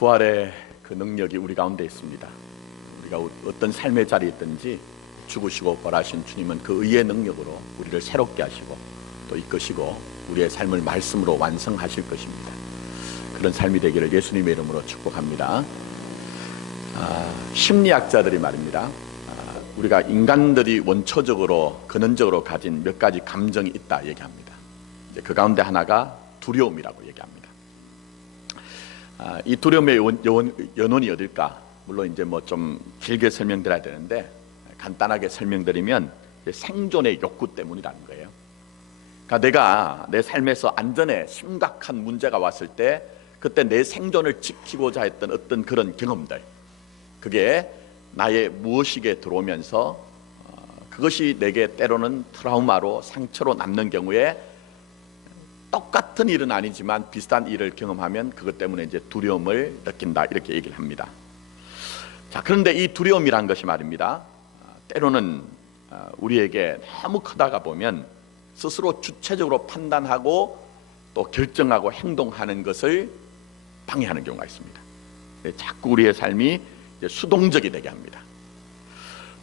부활의 그 능력이 우리 가운데 있습니다. 우리가 어떤 삶의 자리에 있든지 죽으시고 부활하신 주님은 그 의의 능력으로 우리를 새롭게 하시고 또 이끄시고 우리의 삶을 말씀으로 완성하실 것입니다. 그런 삶이 되기를 예수님의 이름으로 축복합니다. 심리학자들이 말입니다. 우리가 인간들이 원초적으로 근원적으로 가진 몇 가지 감정이 있다 얘기합니다. 그 가운데 하나가 두려움이라고 얘기합니다. 이 두려움의 연원이 어딜까? 물론 이제 뭐 좀 길게 설명드려야 되는데 간단하게 설명드리면 생존의 욕구 때문이라는 거예요. 그러니까 내가 내 삶에서 안전에 심각한 문제가 왔을 때 그때 내 생존을 지키고자 했던 어떤 그런 경험들, 그게 나의 무의식에 들어오면서 그것이 내게 때로는 트라우마로 상처로 남는 경우에 똑같은 일은 아니지만 비슷한 일을 경험하면 그것 때문에 이제 두려움을 느낀다 이렇게 얘기를 합니다. 자, 그런데 이 두려움이란 것이 말입니다, 때로는 우리에게 너무 크다가 보면 스스로 주체적으로 판단하고 또 결정하고 행동하는 것을 방해하는 경우가 있습니다. 자꾸 우리의 삶이 수동적이 되게 합니다.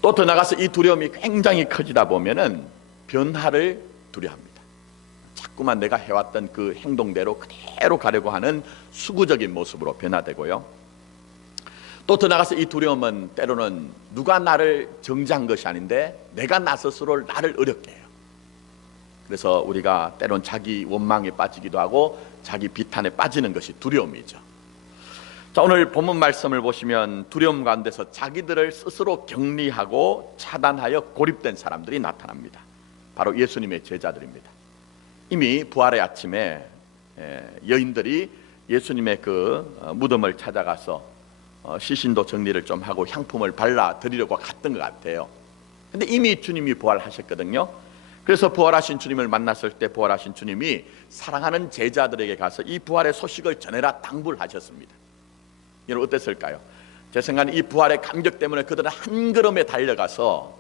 또 더 나가서 이 두려움이 굉장히 커지다 보면은 변화를 두려워합니다. 자꾸만 내가 해왔던 그 행동대로 그대로 가려고 하는 수구적인 모습으로 변화되고요. 또 더 나가서 이 두려움은 때로는 누가 나를 정죄한 것이 아닌데 내가 나 스스로를 나를 어렵게 해요. 그래서 우리가 때론 자기 원망에 빠지기도 하고 자기 비탄에 빠지는 것이 두려움이죠. 자, 오늘 본문 말씀을 보시면 두려움 가운데서 자기들을 스스로 격리하고 차단하여 고립된 사람들이 나타납니다. 바로 예수님의 제자들입니다. 이미 부활의 아침에 여인들이 예수님의 그 무덤을 찾아가서 시신도 정리를 좀 하고 향품을 발라 드리려고 갔던 것 같아요. 근데 이미 주님이 부활하셨거든요. 그래서 부활하신 주님을 만났을 때 부활하신 주님이 사랑하는 제자들에게 가서 이 부활의 소식을 전해라 당부를 하셨습니다. 여러분 어땠을까요? 제 생각엔 이 부활의 감격 때문에 그들은 한 걸음에 달려가서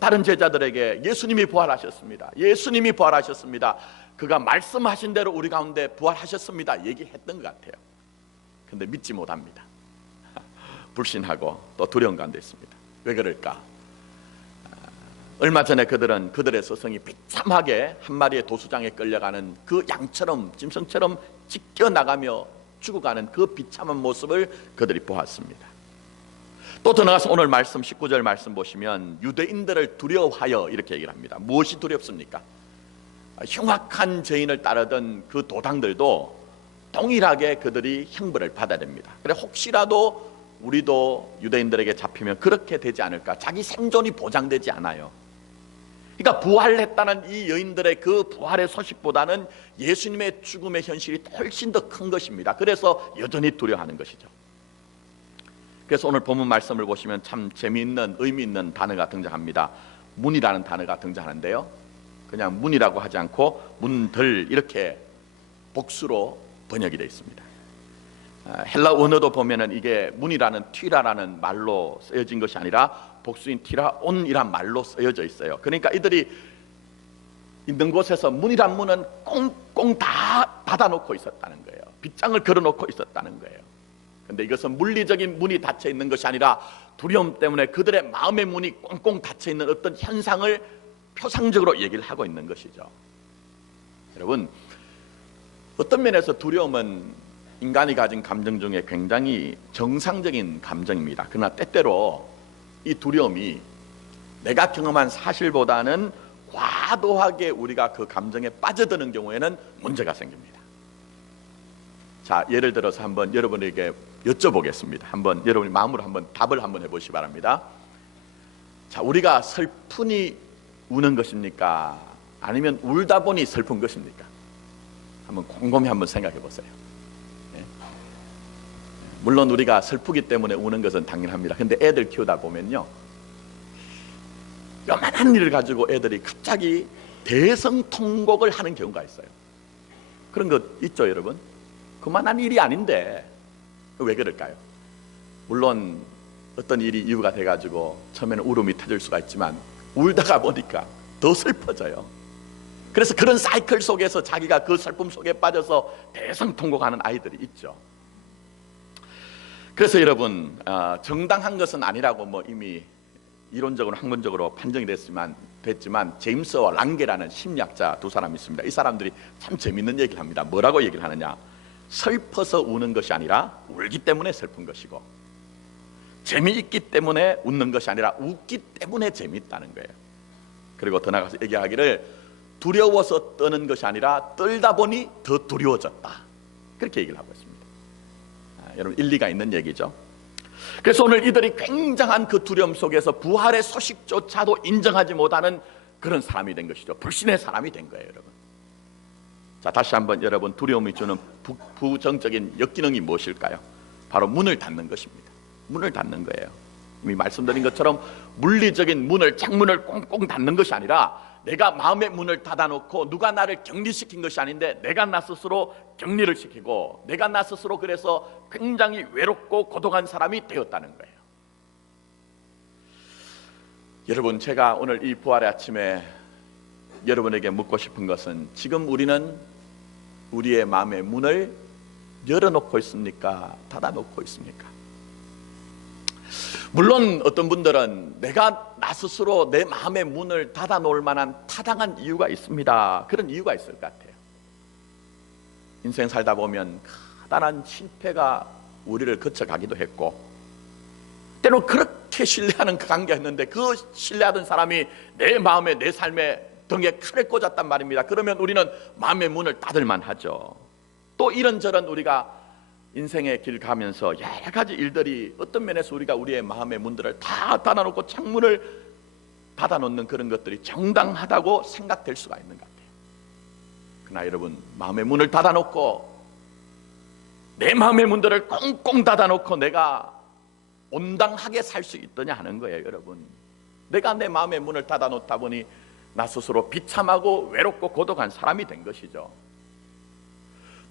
다른 제자들에게 예수님이 부활하셨습니다, 예수님이 부활하셨습니다, 그가 말씀하신 대로 우리 가운데 부활하셨습니다 얘기했던 것 같아요. 근데 믿지 못합니다. 불신하고 또 두려움 가운데 있습니다. 왜 그럴까? 얼마 전에 그들은 그들의 스승이 비참하게 한 마리의 도수장에 끌려가는 그 양처럼 짐승처럼 찢겨나가며 죽어가는 그 비참한 모습을 그들이 보았습니다. 또 더 나가서 오늘 말씀 19절 말씀 보시면 유대인들을 두려워하여 이렇게 얘기를 합니다. 무엇이 두렵습니까? 흉악한 죄인을 따르던 그 도당들도 동일하게 그들이 형벌을 받아야 됩니다. 그래 혹시라도 우리도 유대인들에게 잡히면 그렇게 되지 않을까? 자기 생존이 보장되지 않아요. 그러니까 부활했다는 이 여인들의 그 부활의 소식보다는 예수님의 죽음의 현실이 훨씬 더 큰 것입니다. 그래서 여전히 두려워하는 것이죠. 그래서 오늘 본문 말씀을 보시면 참 재미있는 의미 있는 단어가 등장합니다. 문이라는 단어가 등장하는데요, 그냥 문이라고 하지 않고 문들 이렇게 복수로 번역이 되어 있습니다. 헬라 원어도 보면은 이게 문이라는 튀라라는 말로 쓰여진 것이 아니라 복수인 티라온이란 말로 쓰여져 있어요. 그러니까 이들이 있는 곳에서 문이란 문은 꽁꽁 다 닫아놓고 있었다는 거예요. 빗장을 걸어놓고 있었다는 거예요. 근데 이것은 물리적인 문이 닫혀 있는 것이 아니라 두려움 때문에 그들의 마음의 문이 꽁꽁 닫혀 있는 어떤 현상을 표상적으로 얘기를 하고 있는 것이죠. 여러분, 어떤 면에서 두려움은 인간이 가진 감정 중에 굉장히 정상적인 감정입니다. 그러나 때때로 이 두려움이 내가 경험한 사실보다는 과도하게 우리가 그 감정에 빠져드는 경우에는 문제가 생깁니다. 자, 예를 들어서 한번 여러분에게 여쭤보겠습니다. 한번 여러분이 마음으로 한번 답을 한번 해보시기 바랍니다. 자, 우리가 슬프니 우는 것입니까? 아니면 울다 보니 슬픈 것입니까? 한번 곰곰이 한번 생각해 보세요. 물론 우리가 슬프기 때문에 우는 것은 당연합니다. 근데 애들 키우다 보면요, 요만한 일을 가지고 애들이 갑자기 대성통곡을 하는 경우가 있어요. 그런 거 있죠 여러분? 그만한 일이 아닌데 왜 그럴까요? 물론 어떤 일이 이유가 돼가지고 처음에는 울음이 터질 수가 있지만 울다가 보니까 더 슬퍼져요. 그래서 그런 사이클 속에서 자기가 그 슬픔 속에 빠져서 대성통곡하는 아이들이 있죠. 그래서 여러분, 정당한 것은 아니라고 뭐 이미 이론적으로 학문적으로 판정이 됐지만 제임스와 랑게라는 심리학자 두 사람이 있습니다. 이 사람들이 참 재밌는 얘기를 합니다. 뭐라고 얘기를 하느냐, 슬퍼서 우는 것이 아니라 울기 때문에 슬픈 것이고, 재미있기 때문에 웃는 것이 아니라 웃기 때문에 재미있다는 거예요. 그리고 더 나아가서 얘기하기를 두려워서 떠는 것이 아니라 떨다 보니 더 두려워졌다, 그렇게 얘기를 하고 있습니다. 여러분, 일리가 있는 얘기죠. 그래서 오늘 이들이 굉장한 그 두려움 속에서 부활의 소식조차도 인정하지 못하는 그런 사람이 된 것이죠. 불신의 사람이 된 거예요, 여러분. 자, 다시 한번 여러분, 두려움이 주는 부정적인 역기능이 무엇일까요? 바로 문을 닫는 것입니다. 문을 닫는 거예요. 이미 말씀드린 것처럼 물리적인 문을, 창문을 꽁꽁 닫는 것이 아니라 내가 마음의 문을 닫아놓고 누가 나를 격리시킨 것이 아닌데 내가 나 스스로 격리를 시키고 내가 나 스스로 그래서 굉장히 외롭고 고독한 사람이 되었다는 거예요. 여러분, 제가 오늘 이 부활의 아침에 여러분에게 묻고 싶은 것은, 지금 우리는 우리의 마음의 문을 열어놓고 있습니까? 닫아놓고 있습니까? 물론 어떤 분들은 내가 나 스스로 내 마음의 문을 닫아놓을 만한 타당한 이유가 있습니다. 그런 이유가 있을 것 같아요. 인생 살다 보면 커다란 실패가 우리를 거쳐가기도 했고, 때로 그렇게 신뢰하는 그 관계였는데 그 신뢰하던 사람이 내 마음에, 내 삶에 등에 칼을 꽂았단 말입니다. 그러면 우리는 마음의 문을 닫을만 하죠. 또 이런저런 우리가 인생의 길 가면서 여러 가지 일들이 어떤 면에서 우리가 우리의 마음의 문들을 다 닫아놓고 창문을 닫아놓는 그런 것들이 정당하다고 생각될 수가 있는 것 같아요. 그러나 여러분, 마음의 문을 닫아놓고 내 마음의 문들을 꽁꽁 닫아놓고 내가 온당하게 살 수 있더냐 하는 거예요. 여러분, 내가 내 마음의 문을 닫아놓다 보니 나 스스로 비참하고 외롭고 고독한 사람이 된 것이죠.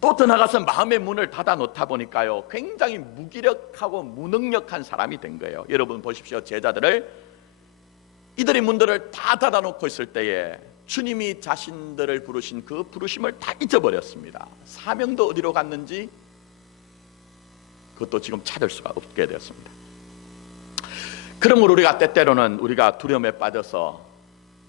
또 더 나가서 마음의 문을 닫아놓다 보니까요, 굉장히 무기력하고 무능력한 사람이 된 거예요. 여러분 보십시오. 제자들을, 이들의 문들을 다 닫아놓고 있을 때에 주님이 자신들을 부르신 그 부르심을 다 잊어버렸습니다. 사명도 어디로 갔는지 그것도 지금 찾을 수가 없게 되었습니다. 그러므로 우리가 때때로는 우리가 두려움에 빠져서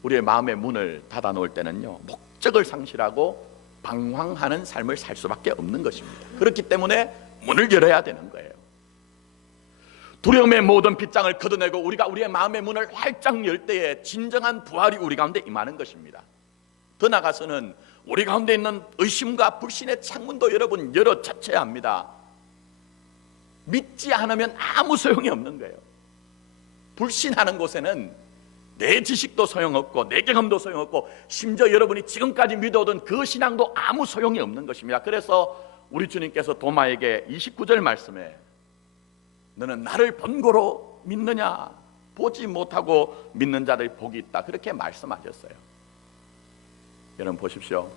우리의 마음의 문을 닫아놓을 때는요, 목적을 상실하고 방황하는 삶을 살 수밖에 없는 것입니다. 그렇기 때문에 문을 열어야 되는 거예요. 두려움의 모든 빗장을 걷어내고 우리가 우리의 마음의 문을 활짝 열 때에 진정한 부활이 우리 가운데 임하는 것입니다. 더 나아가서는 우리 가운데 있는 의심과 불신의 창문도 여러분 열어 젖혀야 합니다. 믿지 않으면 아무 소용이 없는 거예요. 불신하는 곳에는 내 지식도 소용없고 내 경험도 소용없고 심지어 여러분이 지금까지 믿어오던 그 신앙도 아무 소용이 없는 것입니다. 그래서 우리 주님께서 도마에게 29절 말씀에 너는 나를 본고로 믿느냐, 보지 못하고 믿는 자들이 복이 있다, 그렇게 말씀하셨어요. 여러분 보십시오.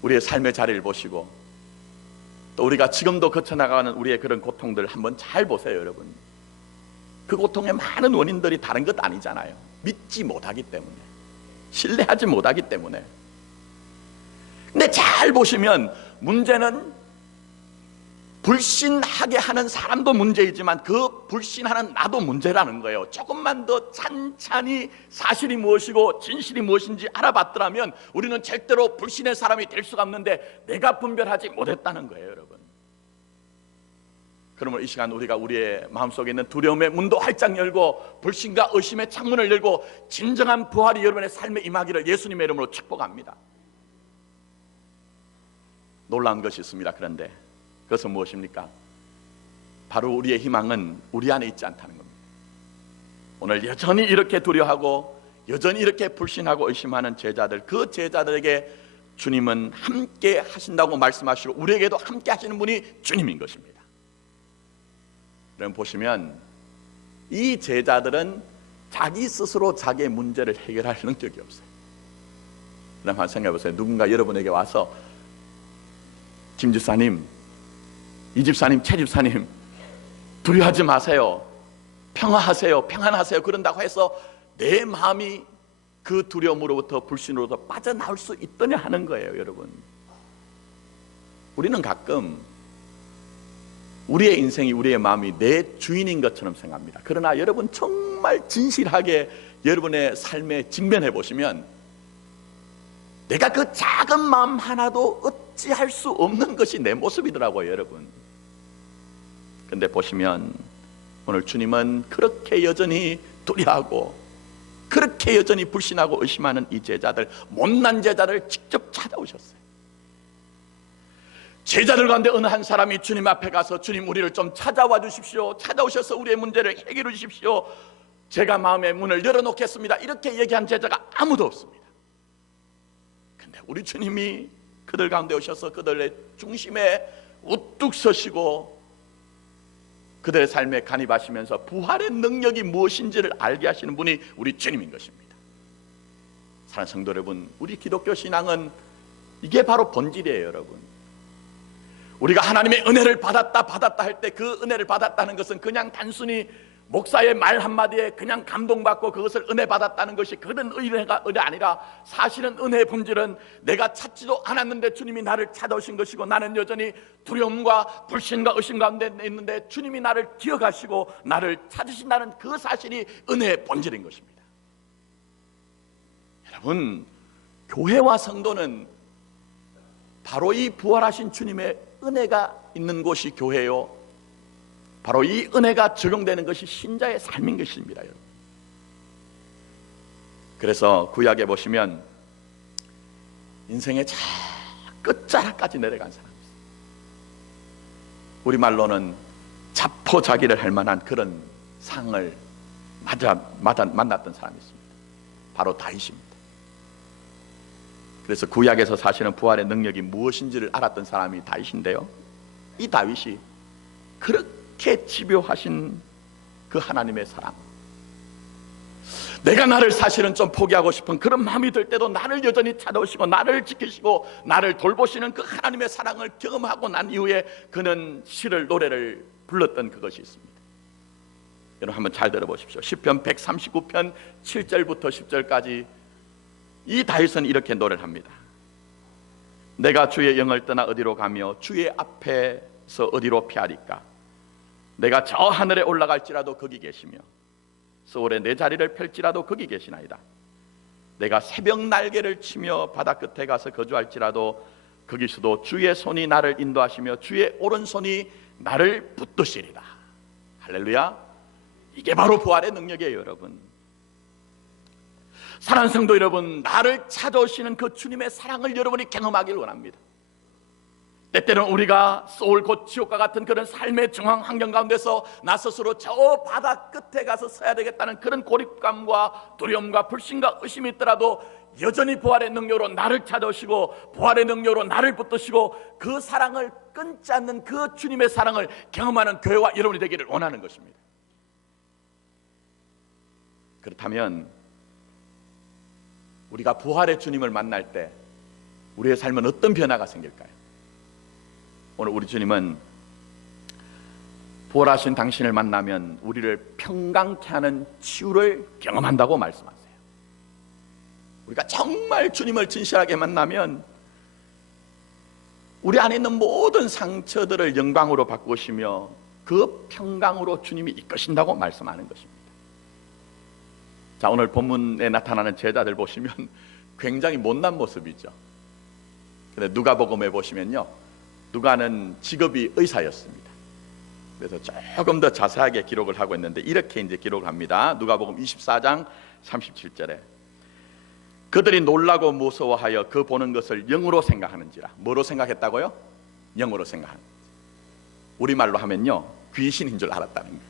우리의 삶의 자리를 보시고 또 우리가 지금도 거쳐나가는 우리의 그런 고통들을 한번 잘 보세요. 여러분, 그 고통의 많은 원인들이 다른 것 아니잖아요. 믿지 못하기 때문에, 신뢰하지 못하기 때문에. 근데 잘 보시면 문제는 불신하게 하는 사람도 문제이지만 그 불신하는 나도 문제라는 거예요. 조금만 더 찬찬히 사실이 무엇이고 진실이 무엇인지 알아봤더라면 우리는 절대로 불신의 사람이 될 수가 없는데 내가 분별하지 못했다는 거예요. 여러분, 그러므로 이 시간 우리가 우리의 마음속에 있는 두려움의 문도 활짝 열고 불신과 의심의 창문을 열고 진정한 부활이 여러분의 삶에 임하기를 예수님의 이름으로 축복합니다. 놀라운 것이 있습니다. 그런데 그것은 무엇입니까? 바로 우리의 희망은 우리 안에 있지 않다는 겁니다. 오늘 여전히 이렇게 두려워하고 여전히 이렇게 불신하고 의심하는 제자들, 그 제자들에게 주님은 함께 하신다고 말씀하시고 우리에게도 함께 하시는 분이 주님인 것입니다. 여러분 보시면 이 제자들은 자기 스스로 자기의 문제를 해결할 능력이 없어요. 그럼 한번 생각해 보세요. 누군가 여러분에게 와서 김 집사님, 이 집사님, 최 집사님, 두려워하지 마세요, 평화하세요, 평안하세요, 그런다고 해서 내 마음이 그 두려움으로부터 불신으로부터 빠져나올 수 있더냐 하는 거예요. 여러분, 우리는 가끔 우리의 인생이, 우리의 마음이 내 주인인 것처럼 생각합니다. 그러나 여러분 정말 진실하게 여러분의 삶에 직면해 보시면 내가 그 작은 마음 하나도 어찌할 수 없는 것이 내 모습이더라고요, 여러분. 근데 보시면 오늘 주님은 그렇게 여전히 두려워하고, 그렇게 여전히 불신하고 의심하는 이 제자들, 못난 제자를 직접 찾아오셨어요. 제자들 가운데 어느 한 사람이 주님 앞에 가서, 주님 우리를 좀 찾아와 주십시오, 찾아오셔서 우리의 문제를 해결해 주십시오, 제가 마음의 문을 열어놓겠습니다, 이렇게 얘기한 제자가 아무도 없습니다. 근데 우리 주님이 그들 가운데 오셔서 그들의 중심에 우뚝 서시고 그들의 삶에 간입하시면서 부활의 능력이 무엇인지를 알게 하시는 분이 우리 주님인 것입니다. 사랑하는 성도 여러분, 우리 기독교 신앙은 이게 바로 본질이에요, 여러분. 우리가 하나님의 은혜를 받았다 할 때 그 은혜를 받았다는 것은 그냥 단순히 목사의 말 한마디에 그냥 감동받고 그것을 은혜 받았다는 것이 그런 은혜가 아니라, 사실은 은혜의 본질은 내가 찾지도 않았는데 주님이 나를 찾아오신 것이고, 나는 여전히 두려움과 불신과 의심 가운데 있는데 주님이 나를 기억하시고 나를 찾으신다는 그 사실이 은혜의 본질인 것입니다. 여러분, 교회와 성도는 바로 이 부활하신 주님의 은혜가 있는 곳이 교회요, 바로 이 은혜가 적용되는 것이 신자의 삶인 것입니다, 여러분. 그래서 구약에 보시면 인생의 저 끝자락까지 내려간 사람이 있어요. 우리말로는 자포자기를 할 만한 그런 상을 만났던 사람이 있습니다. 바로 다윗입니다. 그래서 구약에서 사실은 부활의 능력이 무엇인지를 알았던 사람이 다윗인데요, 이 다윗이 그렇게 집요하신 그 하나님의 사랑, 내가 나를 사실은 좀 포기하고 싶은 그런 마음이 들 때도 나를 여전히 찾아오시고 나를 지키시고 나를 돌보시는 그 하나님의 사랑을 경험하고 난 이후에 그는 시를, 노래를 불렀던 그것이 있습니다. 여러분 한번 잘 들어보십시오. 시편 139편 7절부터 10절까지 이 다윗은 이렇게 노래를 합니다. 내가 주의 영을 떠나 어디로 가며 주의 앞에서 어디로 피하리까? 내가 저 하늘에 올라갈지라도 거기 계시며 서울에 내 자리를 펼지라도 거기 계시나이다. 내가 새벽 날개를 치며 바다 끝에 가서 거주할지라도 거기서도 주의 손이 나를 인도하시며 주의 오른손이 나를 붙드시리라. 할렐루야. 이게 바로 부활의 능력이에요, 여러분. 사랑하는 성도 여러분, 나를 찾아오시는 그 주님의 사랑을 여러분이 경험하길 원합니다. 때때로는 우리가 소울 곧 지옥과 같은 그런 삶의 정황 환경 가운데서 나 스스로 저 바다 끝에 가서 서야 되겠다는 그런 고립감과 두려움과 불신과 의심이 있더라도 여전히 부활의 능력으로 나를 찾아오시고 부활의 능력으로 나를 붙드시고 그 사랑을 끊지 않는 그 주님의 사랑을 경험하는 교회와 여러분이 되기를 원하는 것입니다. 그렇다면 우리가 부활의 주님을 만날 때 우리의 삶은 어떤 변화가 생길까요? 오늘 우리 주님은 부활하신 당신을 만나면 우리를 평강케 하는 치유를 경험한다고 말씀하세요. 우리가 정말 주님을 진실하게 만나면 우리 안에 있는 모든 상처들을 영광으로 바꾸시며 그 평강으로 주님이 이끄신다고 말씀하는 것입니다. 자, 오늘 본문에 나타나는 제자들 보시면 굉장히 못난 모습이죠. 근데 누가복음에 보시면요, 누가는 직업이 의사였습니다. 그래서 조금 더 자세하게 기록을 하고 있는데 이렇게 이제 기록을 합니다. 누가복음 24장 37절에 그들이 놀라고 무서워하여 그 보는 것을 영으로 생각하는지라. 뭐로 생각했다고요? 영으로 생각하는. 우리말로 하면요, 귀신인 줄 알았다는 거예요.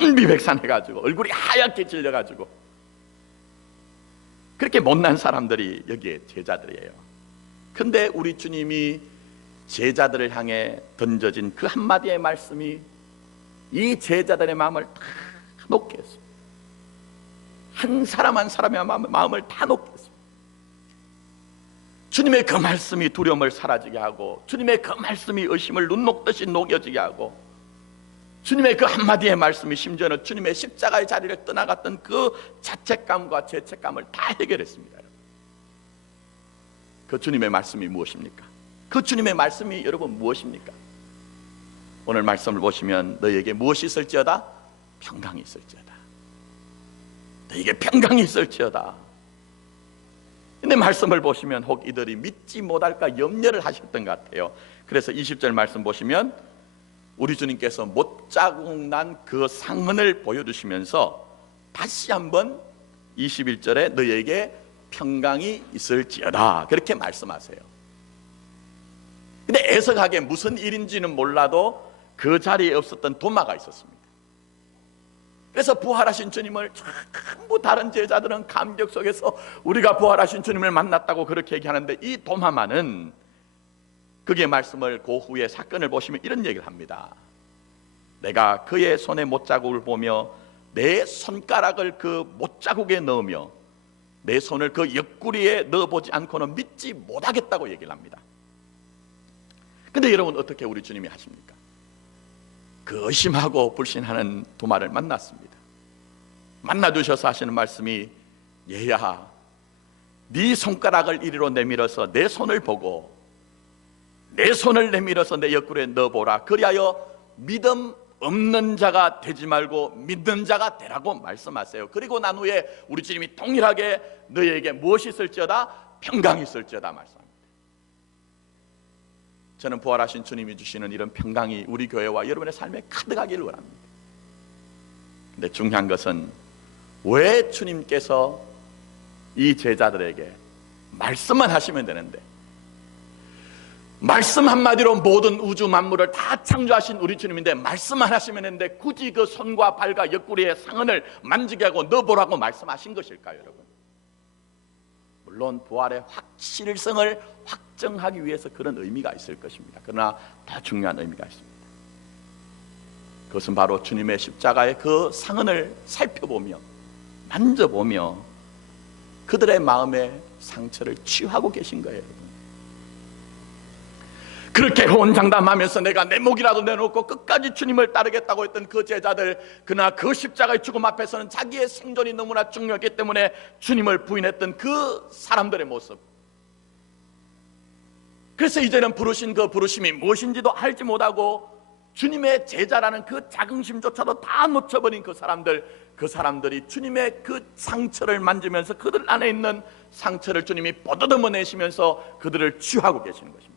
혼비백산해가지고 얼굴이 하얗게 질려가지고. 그렇게 못난 사람들이 여기에 제자들이에요. 근데 우리 주님이 제자들을 향해 던져진 그 한마디의 말씀이 이 제자들의 마음을 다 녹게 했습니다. 한 사람 한 사람의 마음을 다 녹게 했습니다. 주님의 그 말씀이 두려움을 사라지게 하고, 주님의 그 말씀이 의심을 눈 녹듯이 녹여지게 하고, 주님의 그 한마디의 말씀이 심지어는 주님의 십자가의 자리를 떠나갔던 그 자책감과 죄책감을 다 해결했습니다. 그 주님의 말씀이 무엇입니까? 그 주님의 말씀이 여러분 무엇입니까? 오늘 말씀을 보시면 너희에게 무엇이 있을지어다? 평강이 있을지어다. 너희에게 평강이 있을지어다. 근데 말씀을 보시면 혹 이들이 믿지 못할까 염려를 하셨던 것 같아요. 그래서 20절 말씀 보시면 우리 주님께서 못자국 난 그 상흔을 보여주시면서 다시 한번 21절에 너희에게 평강이 있을지어다 그렇게 말씀하세요. 근데 애석하게 무슨 일인지는 몰라도 그 자리에 없었던 도마가 있었습니다. 그래서 부활하신 주님을 전부 다른 제자들은 감격 속에서 우리가 부활하신 주님을 만났다고 그렇게 얘기하는데 이 도마만은 그의 말씀을 그 후에 사건을 보시면 이런 얘기를 합니다. 내가 그의 손에 못자국을 보며 내 손가락을 그 못자국에 넣으며 내 손을 그 옆구리에 넣어보지 않고는 믿지 못하겠다고 얘기를 합니다. 근데 여러분 어떻게 우리 주님이 하십니까? 그 의심하고 불신하는 도마를 만났습니다. 만나주셔서 하시는 말씀이 얘야 네 손가락을 이리로 내밀어서 내 손을 보고 내 손을 내밀어서 내 옆구리에 넣어보라. 그리하여 믿음 없는 자가 되지 말고 믿는 자가 되라고 말씀하세요. 그리고 난 후에 우리 주님이 동일하게 너희에게 무엇이 있을지어다? 평강이 있을지어다 말씀합니다. 저는 부활하신 주님이 주시는 이런 평강이 우리 교회와 여러분의 삶에 가득하기를 원합니다. 근데 중요한 것은 왜 주님께서 이 제자들에게 말씀만 하시면 되는데 말씀 한마디로 모든 우주 만물을 다 창조하신 우리 주님인데 말씀만 하시면 되는데 굳이 그 손과 발과 옆구리의 상흔을 만지게 하고 넣어보라고 말씀하신 것일까요, 여러분? 물론 부활의 확실성을 확정하기 위해서 그런 의미가 있을 것입니다. 그러나 더 중요한 의미가 있습니다. 그것은 바로 주님의 십자가의 그 상흔을 살펴보며 만져보며 그들의 마음의 상처를 치유하고 계신 거예요, 여러분. 그렇게 호언장담하면서 내가 내 목이라도 내놓고 끝까지 주님을 따르겠다고 했던 그 제자들, 그러나 그 십자가의 죽음 앞에서는 자기의 생존이 너무나 중요했기 때문에 주님을 부인했던 그 사람들의 모습, 그래서 이제는 부르신 그 부르심이 무엇인지도 알지 못하고 주님의 제자라는 그 자긍심조차도 다 놓쳐버린 그 사람들이 주님의 그 상처를 만지면서 그들 안에 있는 상처를 주님이 보듬어 내시면서 그들을 치유하고 계시는 것입니다.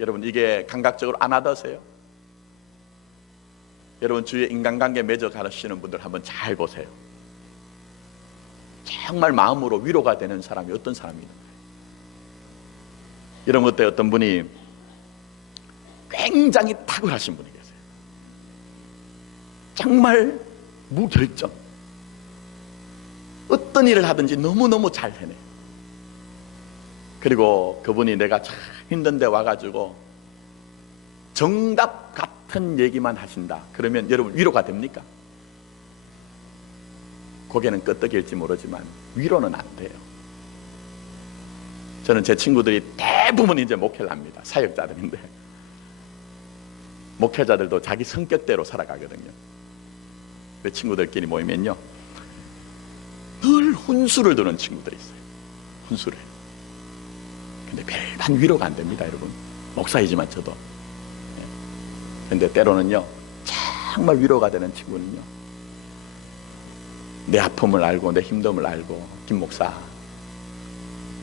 여러분, 이게 감각적으로 안 와닿으세요? 여러분 주위에 인간관계 맺어 가시는 분들 한번 잘 보세요. 정말 마음으로 위로가 되는 사람이 어떤 사람이에요? 여러분 그때 어떤 분이 굉장히 탁월하신 분이 계세요. 정말 무결점, 어떤 일을 하든지 너무너무 잘 해내요. 그리고 그분이 내가 참 힘든데 와가지고 정답 같은 얘기만 하신다 그러면 여러분 위로가 됩니까? 고개는 끄덕일지 모르지만 위로는 안 돼요. 저는 제 친구들이 대부분 이제 목회를 합니다. 사역자들인데 목회자들도 자기 성격대로 살아가거든요. 내 친구들끼리 모이면요 늘 훈수를 두는 친구들이 있어요. 훈수를. 근데 별반 위로가 안 됩니다, 여러분. 목사이지만 저도. 근데 때로는요 정말 위로가 되는 친구는요 내 아픔을 알고 내 힘듦을 알고 김 목사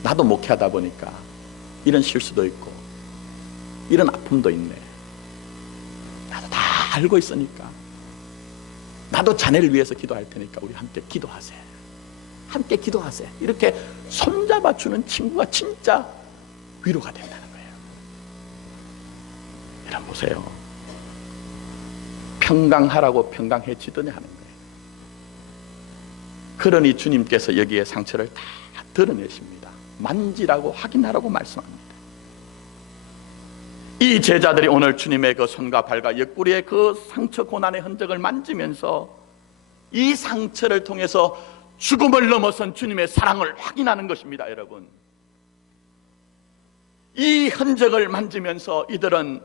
나도 목회하다 보니까 이런 실수도 있고 이런 아픔도 있네. 나도 다 알고 있으니까 나도 자네를 위해서 기도할 테니까 우리 함께 기도하세요. 함께 기도하세요. 이렇게 손잡아주는 친구가 진짜 위로가 된다는 거예요. 여러분 보세요. 평강하라고 평강해지더니 하는 거예요. 그러니 주님께서 여기에 상처를 다 드러내십니다. 만지라고 확인하라고 말씀합니다. 이 제자들이 오늘 주님의 그 손과 발과 옆구리의 그 상처 고난의 흔적을 만지면서 이 상처를 통해서 죽음을 넘어선 주님의 사랑을 확인하는 것입니다, 여러분. 이 흔적을 만지면서 이들은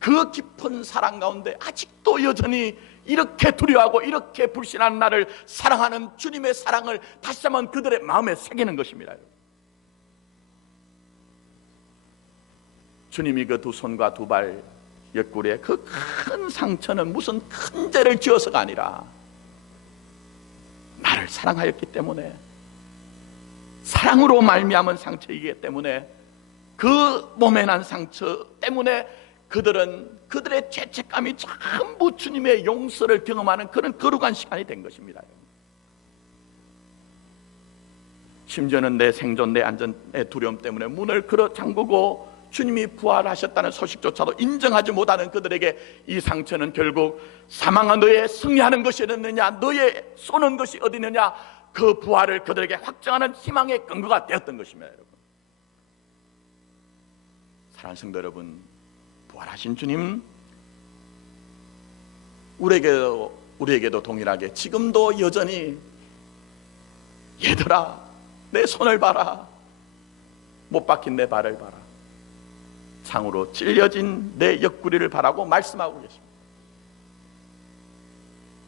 그 깊은 사랑 가운데 아직도 여전히 이렇게 두려워하고 이렇게 불신한 나를 사랑하는 주님의 사랑을 다시 한번 그들의 마음에 새기는 것입니다. 주님이 그 두 손과 두 발 옆구리에 그 큰 상처는 무슨 큰 죄를 지어서가 아니라 나를 사랑하였기 때문에, 사랑으로 말미암은 상처이기 때문에, 그 몸에 난 상처 때문에 그들은 그들의 죄책감이 전부 주님의 용서를 경험하는 그런 거룩한 시간이 된 것입니다. 심지어는 내 생존, 내 안전의 두려움 때문에 문을 걸어 잠그고 주님이 부활하셨다는 소식조차도 인정하지 못하는 그들에게 이 상처는 결국 사망한 너의 승리하는 것이 어디느냐, 너의 쏘는 것이 어디느냐, 그 부활을 그들에게 확정하는 희망의 근거가 되었던 것입니다. 여러분, 사랑하는 성도 여러분, 부활하신 주님 우리에게도 동일하게 지금도 여전히 얘들아 내 손을 봐라, 못 박힌 내 발을 봐라, 창으로 찔려진 내 옆구리를 바라고 말씀하고 계십니다.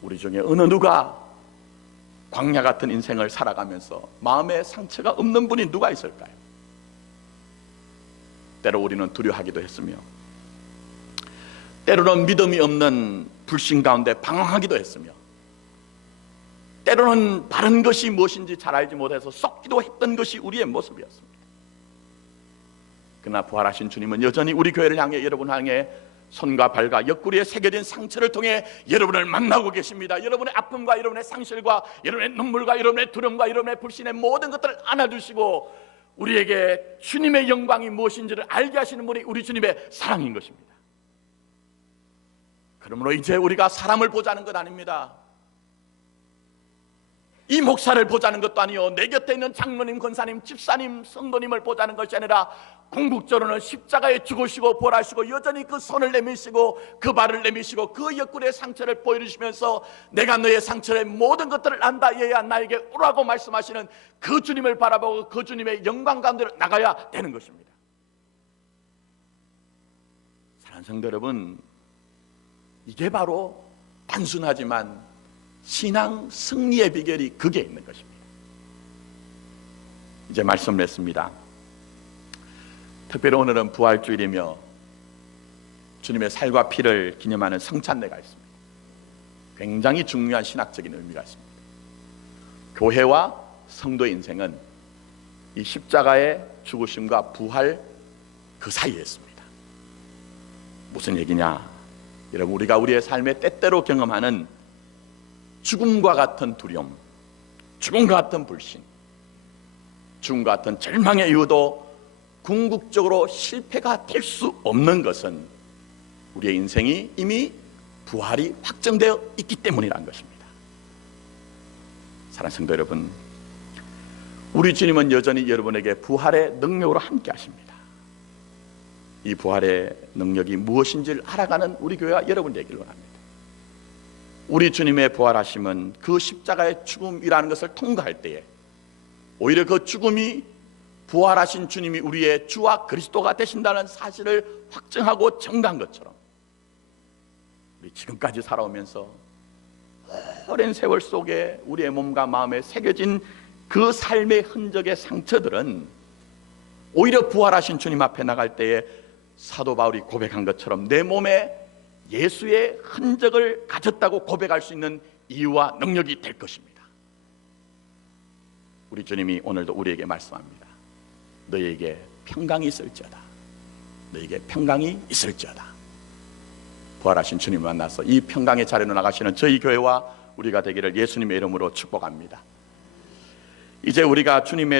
우리 중에 어느 누가 광야 같은 인생을 살아가면서 마음에 상처가 없는 분이 누가 있을까요? 때로 우리는 두려워하기도 했으며, 때로는 믿음이 없는 불신 가운데 방황하기도 했으며, 때로는 바른 것이 무엇인지 잘 알지 못해서 썩기도 했던 것이 우리의 모습이었습니다. 그러나 부활하신 주님은 여전히 우리 교회를 향해, 여러분 향해 손과 발과 옆구리에 새겨진 상처를 통해 여러분을 만나고 계십니다. 여러분의 아픔과 여러분의 상실과 여러분의 눈물과 여러분의 두려움과 여러분의 불신의 모든 것들을 안아주시고 우리에게 주님의 영광이 무엇인지를 알게 하시는 분이 우리 주님의 사랑인 것입니다. 그러므로 이제 우리가 사람을 보자는 것 아닙니다. 이 목사를 보자는 것도 아니요, 내 곁에 있는 장로님, 권사님, 집사님, 성도님을 보자는 것이 아니라 궁극적으로는 십자가에 죽으시고 부활하시고 여전히 그 손을 내미시고 그 발을 내미시고 그 옆구리의 상처를 보여주시면서 내가 너의 상처의 모든 것들을 안다, 얘야 나에게 오라고 말씀하시는 그 주님을 바라보고 그 주님의 영광 가운데로 나가야 되는 것입니다. 사랑하는 성도 여러분, 이게 바로 단순하지만 신앙 승리의 비결이 그게 있는 것입니다. 이제 말씀을 했습니다. 특별히 오늘은 부활주일이며 주님의 살과 피를 기념하는 성찬례가 있습니다. 굉장히 중요한 신학적인 의미가 있습니다. 교회와 성도의 인생은 이 십자가의 죽으심과 부활 그 사이에 있습니다. 무슨 얘기냐? 여러분, 우리가 우리의 삶에 때때로 경험하는 죽음과 같은 두려움, 죽음과 같은 불신, 죽음과 같은 절망의 이유도 궁극적으로 실패가 될 수 없는 것은 우리의 인생이 이미 부활이 확정되어 있기 때문이라는 것입니다. 사랑하는 성도 여러분, 우리 주님은 여전히 여러분에게 부활의 능력으로 함께 하십니다. 이 부활의 능력이 무엇인지를 알아가는 우리 교회가 여러분 되기를 원합니다. 우리 주님의 부활하심은 그 십자가의 죽음이라는 것을 통과할 때에 오히려 그 죽음이 부활하신 주님이 우리의 주와 그리스도가 되신다는 사실을 확증하고 증거한 것처럼 우리 지금까지 살아오면서 오랜 세월 속에 우리의 몸과 마음에 새겨진 그 삶의 흔적의 상처들은 오히려 부활하신 주님 앞에 나갈 때에 사도 바울이 고백한 것처럼 내 몸에 예수의 흔적을 가졌다고 고백할 수 있는 이유와 능력이 될 것입니다. 우리 주님이 오늘도 우리에게 말씀합니다. 너희에게 평강이 있을지어다. 너희에게 평강이 있을지어다. 부활하신 주님을 만나서 이 평강의 자리로 나가시는 저희 교회와 우리가 되기를 예수님의 이름으로 축복합니다. 이제 우리가 주님의